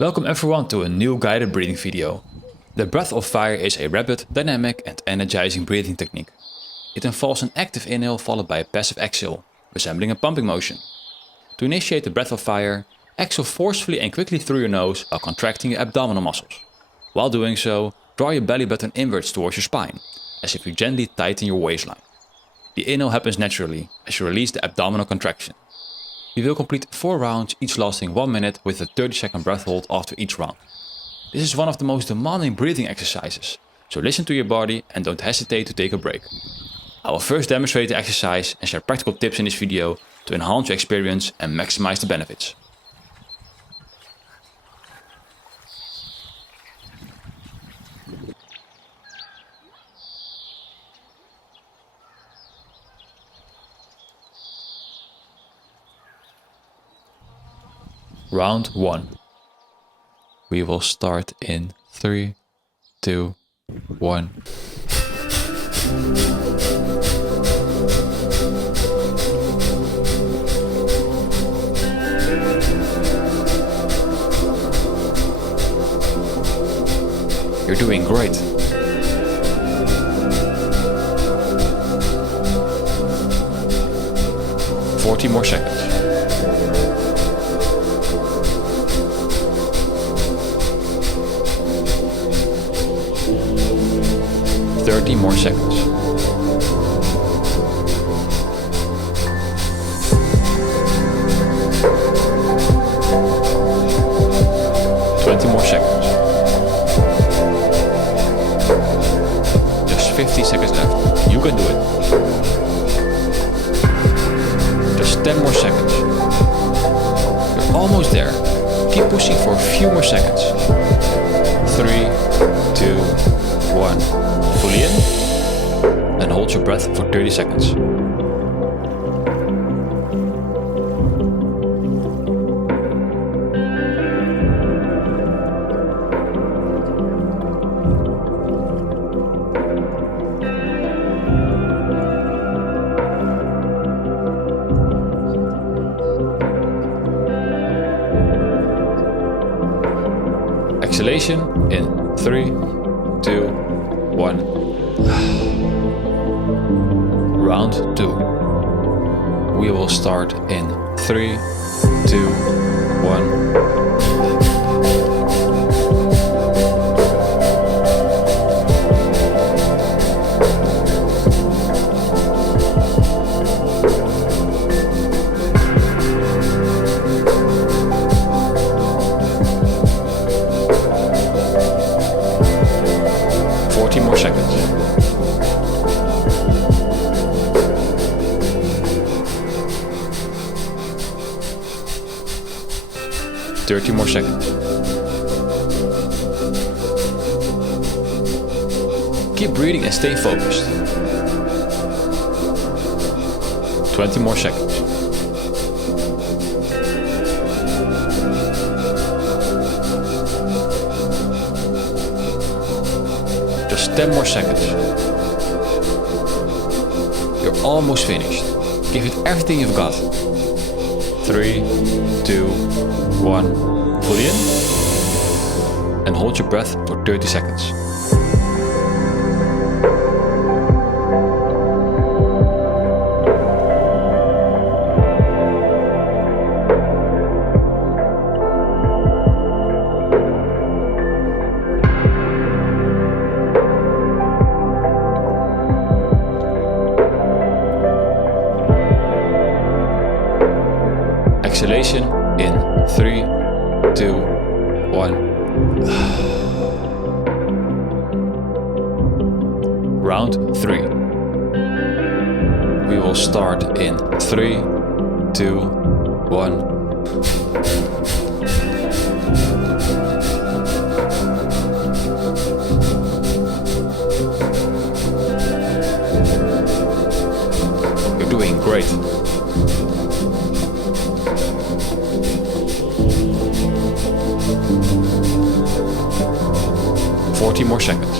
Welcome everyone to a new guided breathing video. The breath of fire is a rapid, dynamic and energizing breathing technique. It involves an active inhale followed by a passive exhale, resembling a pumping motion. To initiate the breath of fire, exhale forcefully and quickly through your nose while contracting your abdominal muscles. While doing so, draw your belly button inwards towards your spine, as if you gently tighten your waistline. The inhale happens naturally as you release the abdominal contraction. We will complete 4 rounds, each lasting 1 minute with a 30-second breath hold after each round. This is one of the most demanding breathing exercises, so listen to your body and don't hesitate to take a break. I will first demonstrate the exercise and share practical tips in this video to enhance your experience and maximize the benefits. Round 1. We will start in 3, 2, 1. You're doing great. "40 more seconds. 30 more seconds. 20 more seconds. Just 50 seconds left. You can do it. Just 10 more seconds. You're almost there. Keep pushing for a few more seconds. 3, 2, 1. Fully in, and hold your breath for 30 seconds. Exhalation in 3, 2, 1. Round 2. We will start in 3, 2, 1. More seconds. 30 more seconds. Keep breathing and stay focused. 20 more seconds. 10 more seconds. You're almost finished. Give it everything you've got. 3, 2, 1. Fully in. And hold your breath for 30 seconds. Exhalation in 3, 2, 1. Round 3. We will start in 3, 2, 1. You're doing great. 40 more seconds.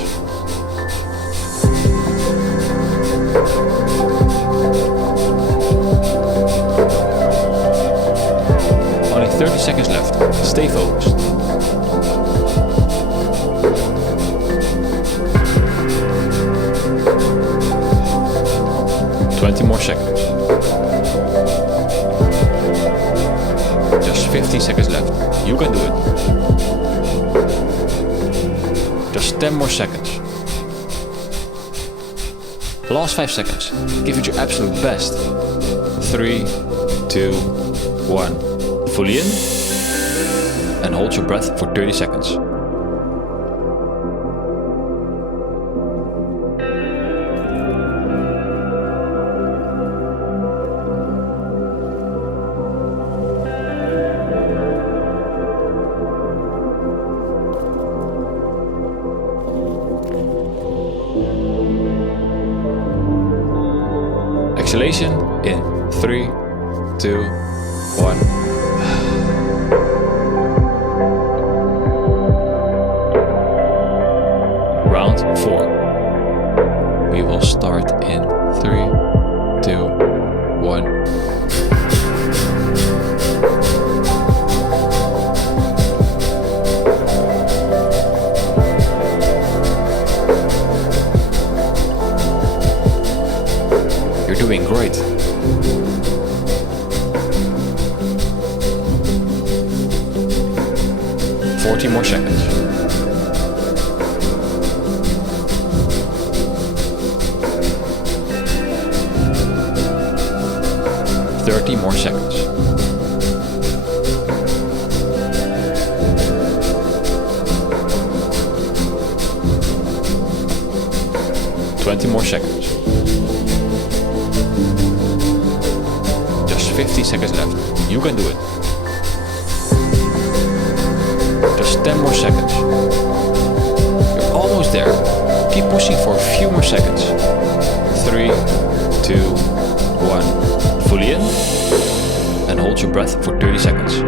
Only 30 seconds left. Stay focused. Twenty more seconds. Just 15 seconds left. You can do it. Just 10 more seconds. Last 5 seconds. Give it your absolute best. 3, 2, 1. Fully in. And hold your breath for 30 seconds. Exhalation in 3, 2, 1. Round 4. We will start in 3, 2, 1. You're doing great. Forty more seconds. 30 more seconds. 20 more seconds. Just 50 seconds left. You can do it. Just 10 more seconds. You're almost there. Keep pushing for a few more seconds. 3, 2, 1. Fully in. And hold your breath for 30 seconds.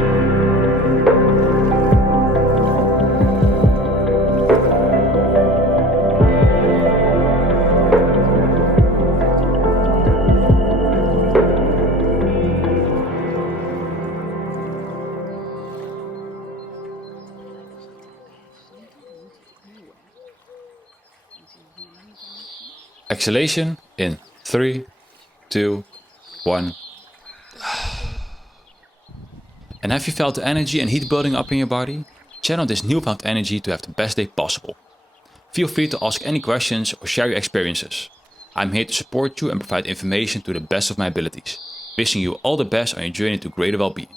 Exhalation in 3, 2, 1. And have you felt the energy and heat building up in your body? Channel this newfound energy to have the best day possible. Feel free to ask any questions or share your experiences. I'm here to support you and provide information to the best of my abilities. Wishing you all the best on your journey to greater well-being.